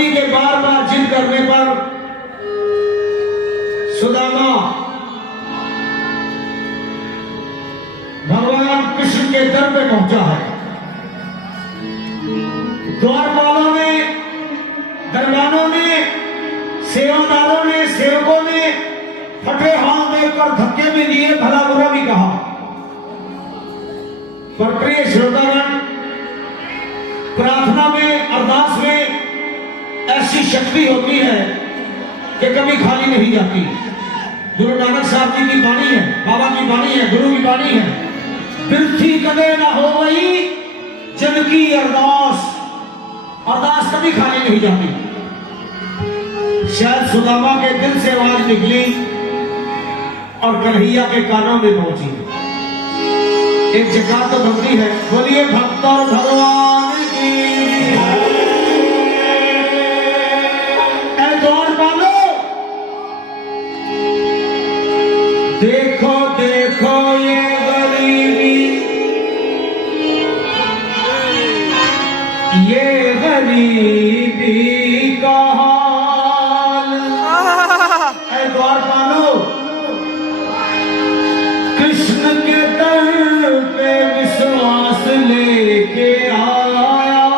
कवि के बार बार जिद करने पर सुदामा भगवान कृष्ण के दर पे पहुंचा है। द्वारपालों ने, दरबानों ने, सेवादारों ने, सेवकों ने फटे हाथ देकर धक्के भी दिए, भला बुरा भी कहा। पर प्रिय श्रोतागण, प्रार्थना में, अरदास में ऐसी शक्ति होती है कि कभी खाली नहीं जाती। गुरु नानक साहब जी की वाणी है, बाबा की वाणी है, गुरु की वाणी है, बिरथी कदे ना हो गई जिनकी अरदास, अरदास कभी खाली नहीं जाती। शायद सुदामा के दिल से आवाज निकली और कन्हैया के कानों में पहुंची। एक जगह तो बनती है, बोलिए भक्त और भगवान की। द्वारपालो देखो देखो ये गरीबी, ये गरीबी का हाल। द्वारपालो कृष्ण के दर पे विश्वास लेके आया।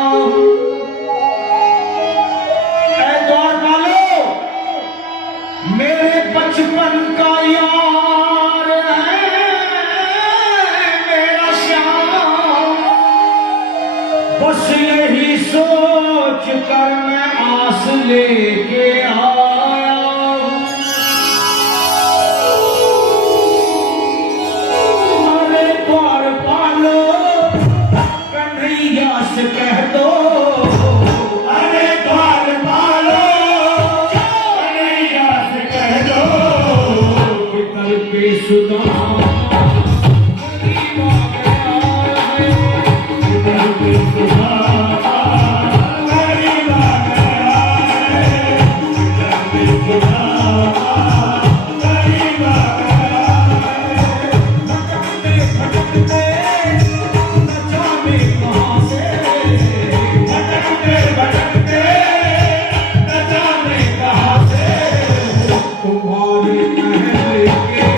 द्वारपालो मेरे बचपन का यार है मेरा श्याम, बस यही सोच कर मैं आस लेके आया। अरे द्वारपालो कन्हैया से कह दो, अरे द्वारपालो कन्हैया से कह दो कि कल पे सुदामा गरीब आ गया है, कल पे सुदामा गरीब आ गया है, कल पे सुदामा गरीब आ गया है। भटकते भटकते न जाने कहां से, भटकते भटकते न जाने कहां से तुम्हारे महल के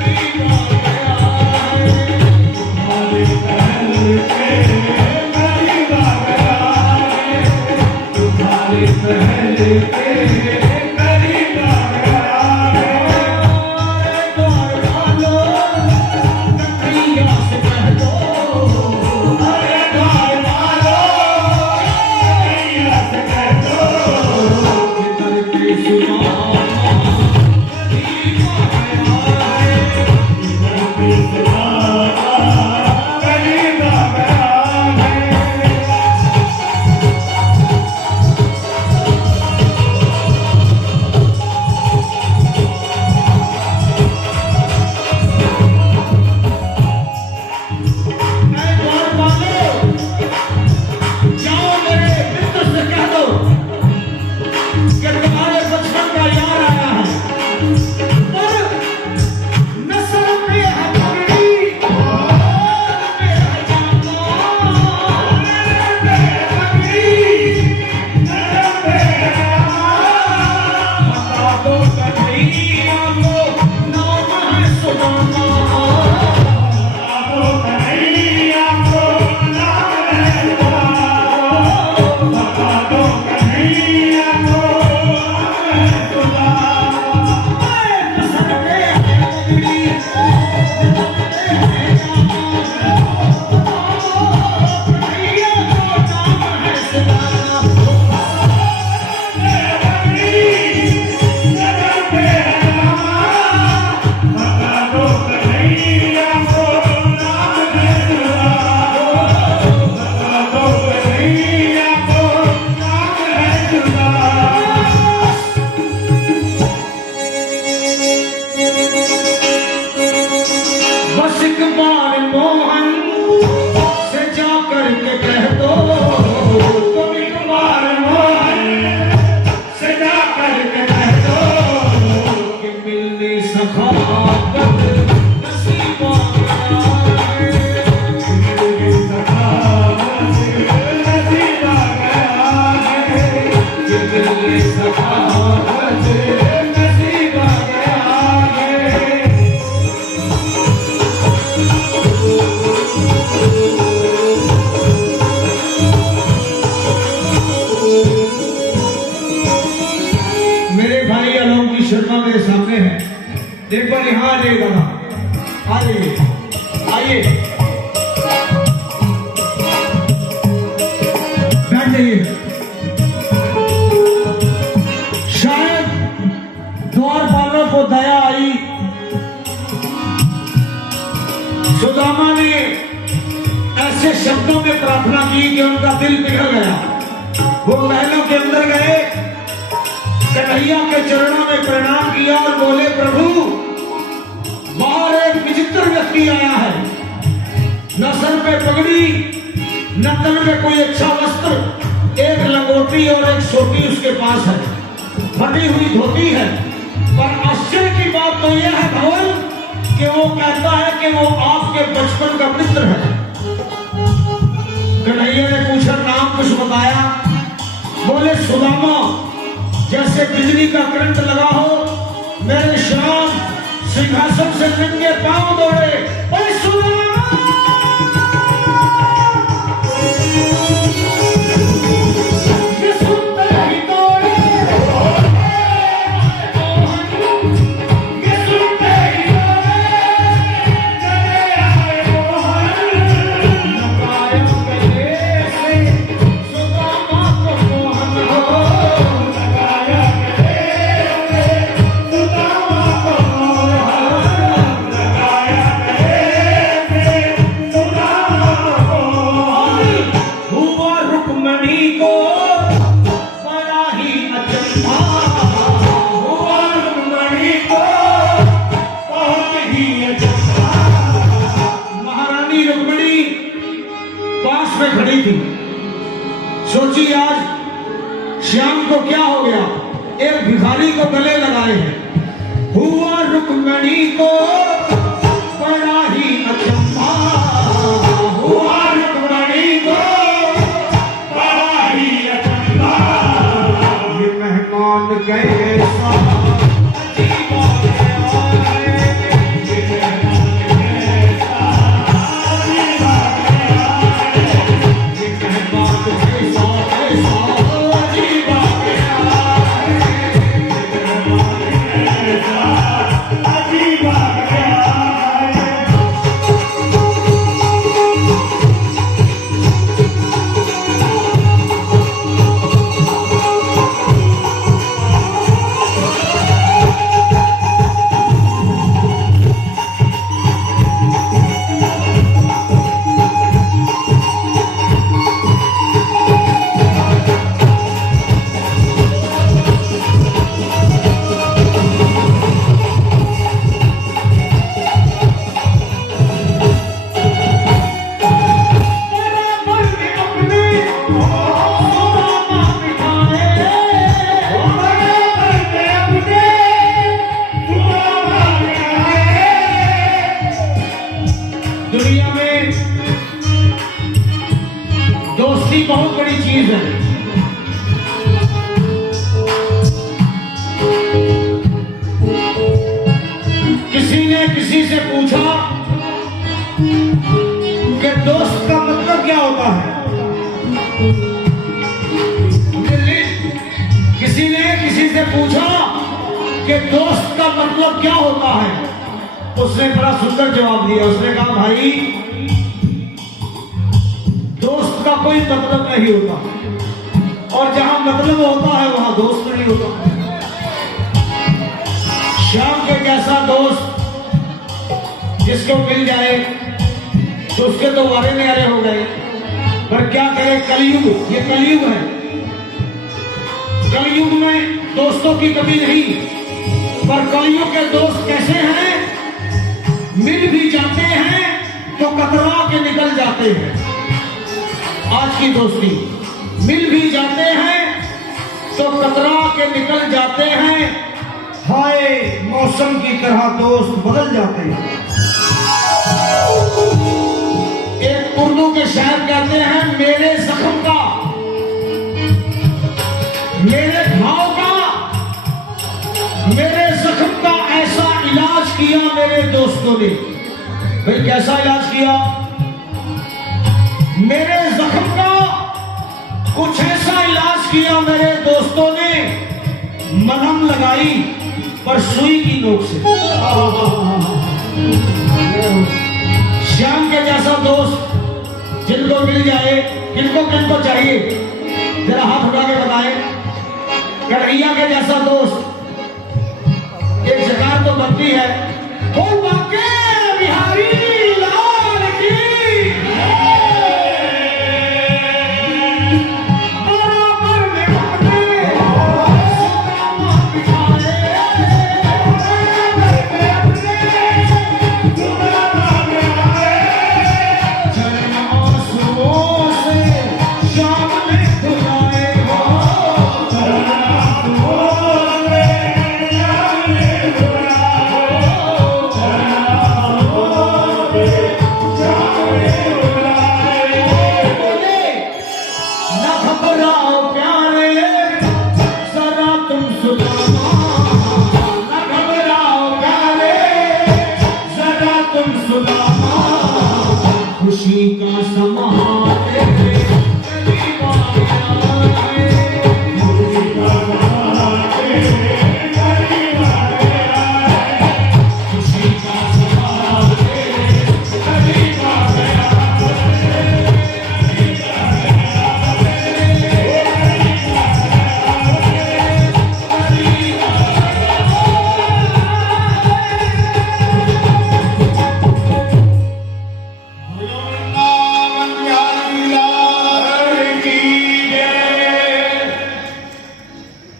करीब आ गया है, तुम्हारे महल के करीब आ गया है, तुम्हारे महल के करीब आ गया है। द्वारपालो कन्हैया से कह दो, अरे द्वारपालो कन्हैया से कह दो कि कल पे सुदामा गरीब आ गया है, कल पे सुदामा गरीब आ गया है। द्वारपालो जाओ मेरे मित्र से कह दो कि तुम्हारे बचपन का यार आया है, पर नस्ल पे है पगड़ी, और पे है जामा, नर पे है पगड़ी, नर पे है जामा। बता दो कन्हैया को नाम है सुदामा, बता दो कन्हैया को नाम है सुदामा, बता दो कन्हैया को नाम है सुदामा। नस्ल पे है पगड़ी, नर पे है जामा, कन्हैया को नाम है सुदामा। बस एक बार मोहन से जा कर के कह दो, तुम एक बार शर्मा मेरे सामने है। एक बार यहाँ आ जाइएगा ना, आइए आइए बैठ जाइए। शायद द्वारपालों को दया आई, सुदामा ने ऐसे शब्दों में प्रार्थना की कि उनका दिल पिघल गया। वो महलों के अंदर गए, कन्हैया के चरणों में प्रणाम किया और बोले, प्रभु बाहर एक विचित्र व्यक्ति आया है, न सर पे पगड़ी न तन में कोई अच्छा वस्त्र, एक लंगोटी और एक सोटी उसके पास है, फटी हुई धोती है। पर आश्चर्य की बात तो यह है भवन कि वो कहता है कि वो आपके बचपन का मित्र है। कन्हैया ने पूछा, नाम कुछ बताया? बोले, सुदामा। जैसे बिजली का करंट लगा हो, मेरे श्याम सिंहासन से नंगे पांव दौड़े, ओए सुदामा। ये सुनते ही दौड़े, ये सुनते ही दौड़े, चले आए मोहन, लगाया गले से सुदामा को मोहन हो। खड़ी थी, सोची आज श्याम को क्या हो गया, एक भिखारी को गले लगाए हैं। हुआ रुक्मणी को बड़ा ही अचंभा, हुआ रुक्मणी को बड़ा ही अचंभा। ये मेहमान कैसा दुनिया में दोस्ती बहुत बड़ी चीज है। किसी ने किसी से पूछा कि दोस्त का मतलब क्या होता है। किसी ने किसी से पूछा कि दोस्त का मतलब क्या होता है। उसने बड़ा सुंदर जवाब दिया। उसने कहा, भाई दोस्त का कोई मतलब नहीं होता, और जहां मतलब होता है वहां दोस्त नहीं होता। श्याम के जैसा दोस्त जिसको मिल जाए तो उसके तो वारे न्यारे हो गए। पर क्या करे, कलयुग, ये कलयुग है। कलयुग में दोस्तों की कमी नहीं, पर कलयुग के दोस्त कैसे हैं, मिल भी जाते हैं तो कतरा के निकल जाते हैं। आज की दोस्ती, मिल भी जाते हैं तो कतरा के निकल जाते हैं। हाय मौसम की तरह दोस्त बदल जाते हैं। एक उर्दू के शायर कहते हैं, मेरे जख्म का, मेरे घाव का, मेरे जख्म का ऐसा इलाज किया मेरे दोस्तों ने। भाई कैसा इलाज किया? मेरे जख्म का कुछ ऐसा इलाज किया मेरे दोस्तों ने। मलहम लगाई, पर सुई की नोक से। श्याम के जैसा दोस्त जिनको मिल जाए, किनको किनको चाहिए, जरा हाथ उठा के बताएं। कन्हैया के जैसा दोस्त, एक जगह तो बनती है, वो वाकई